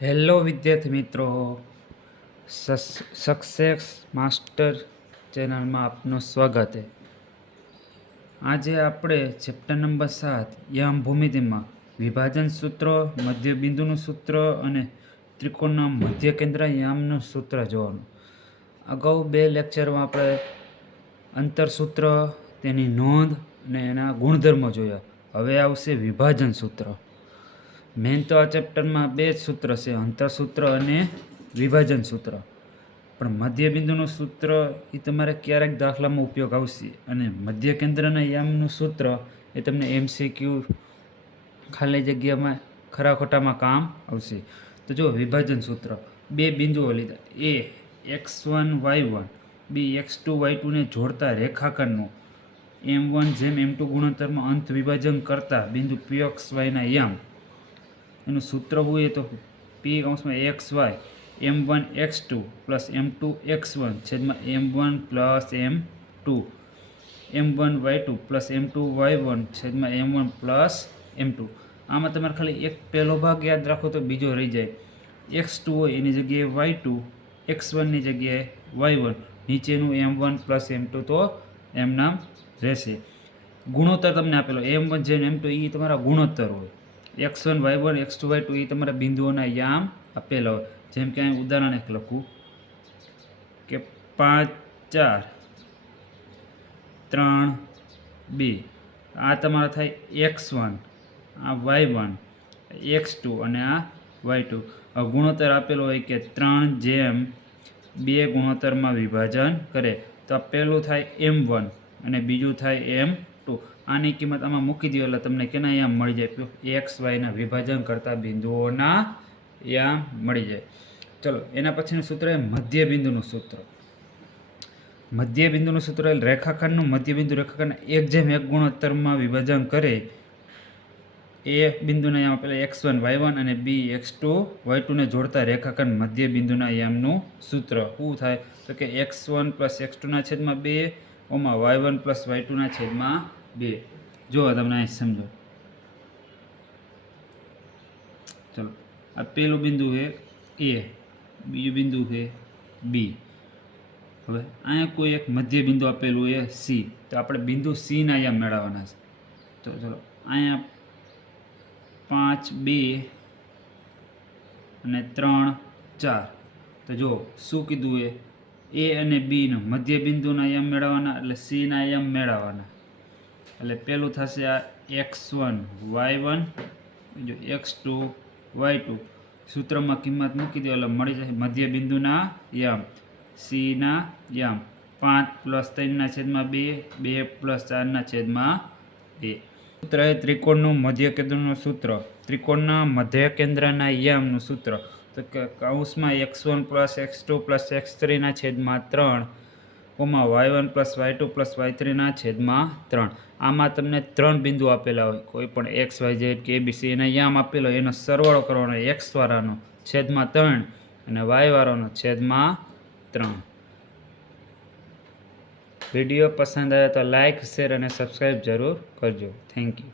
Hello વિદ્યાર્થી મિત્રો, success master ચેનલમાં આપનું સ્વાગત છે. આજે આપણે ચેપ્ટર નંબર 7 યામ ભૂમિતિમાં વિભાજન સૂત્ર, મધ્યબિંદુનું સૂત્ર અને ત્રિકોણના મધ્ય કેન્દ્ર યામનું સૂત્ર જોવાનું. અગાઉ 2 લેક્ચરમાં આપણે અંતર સૂત્ર, તેની નોંધ અને એના ગુણધર્મો જોયા. હવે આવશે વિભાજન સૂત્ર. મેન તો આ ચેપ્ટરમાં 2 જ સૂત્ર છે, અંતર સૂત્ર અને વિભાજન સૂત્ર. પણ મધ્યબિંદુનું સૂત્ર એ તમારે ક્યારેક દાખલામાં ઉપયોગ આવશે, અને મધ્ય કેન્દ્રના યામનું સૂત્ર એ તમને MCQ ખાલી જગ્યામાં ખરા ખોટામાં કામ આવશે. તો જો વિભાજન સૂત્ર, 2 બિંદુઓ લીધા, A x1 y1, B x2 y2 ને જોડતા રેખાખંડનું m1 જેમ m2 ગુણોત્તરમાં અંત વિભાજન કરતા બિંદુ pxy ના યામ એનું સૂત્ર હોય તો p xy m1 x2 plus m2 x1 છેદમાં m1 plus m2 m1 y2 plus m2 y1 છેદમાં m1 પ્લસ m2. આમાં તમારે ખાલી એક પહેલો ભાગ યાદ રાખો તો બીજો રહી જાય. x2 હોય એની જગ્યાએ y2, x1 ની જગ્યાએ y1, નીચેનું m1 પ્લસ m2 તો એમ નામ રહેશે. ગુણોત્તર તમને આપેલો m1 જેમ m2 એ તમારા ગુણોત્તર હોય. x1 y1 x2 y2 એ તમારા બિંદુઓના યામ આપેલા હોય. જેમ કે અહીં ઉદાહરણ એક લખું કે 5 4 3 2, આ તમારા થાય x1, આ y1, x2 અને આ y2. ગુણોત્તર આપેલો હોય કે 3:2 ગુણોત્તરમાં વિભાજન કરે તો આ પહેલું થાય m1 અને બીજું થાય m2. આની કિંમત આમાં મૂકી દો એટલે તમને કેના યામ મળી જાય? x y ના વિભાજન કરતા બિંદુઓના યામ મળી જાય. ચલો, એના પછીનું સૂત્ર એ મધ્યબિંદુનું સૂત્ર. મધ્યબિંદુનું સૂત્ર એટલે રેખાખંડનું મધ્યબિંદુ રેખાખંડના 1:1 ગુણોત્તરમાં વિભાજન કરે એ બિંદુના યામ આપેલા x1 y1 અને b x2 y2 ને જોડતા રેખાખંડ મધ્યબિંદુના યામનું સૂત્ર શું થાય? તો કે x1 પ્લસ x2 ના છેદમાં 2 ઓમાં y1 પ્લસ y2 ના છેદમાં 2. જો તમને અહીં સમજો. ચલો, આ પહેલું બિંદુ છે A, બીજું બિંદુ છે B. હવે અહીંયા કોઈ એક મધ્ય બિંદુ આપેલું છે C, તો આપણે બિંદુ C ના યામ મેળવવાના છે. તો ચલો, અહીંયા 5 2 અને 3 4. તો જો શું કીધું એ A અને B નો મધ્ય બિંદુના યામ મેળવવાના, એટલે C ના યામ મેળવવાના. એટલે પેલું થશે આ x1 y1, બીજું x2 y2. સૂત્રમાં કિંમત મૂકી દો એટલે મળી જશે મધ્ય બિંદુના યામ C ના યામ 5 પ્લસ 3 ના છેદમાં 2, 2 પ્લસ 4 ના છેદમાં 2. સૂત્ર એ ત્રિકોણનું મધ્ય કેન્દ્રનું સૂત્ર, ત્રિકોણના મધ્ય કેન્દ્રના યામનું સૂત્ર. તો કે કૌંસમાં x1 plus x2 plus x3 ના છેદમાં 3 ઓમાં y1 plus y2 plus y3 ના છેદમાં 3. આમાં તમને 3 બિંદુ આપેલા હોય, કોઈ પણ x y z કે abc એના યામ આપેલો હોય, એનો સરવાળો કરવાનો x વાળાનો છેદમાં 3 અને y વાળાનો છેદમાં 3. વિડીયો પસંદ આવે તો લાઇક, શેર અને સબસ્ક્રાઈબ જરૂર કરજો. Thank you.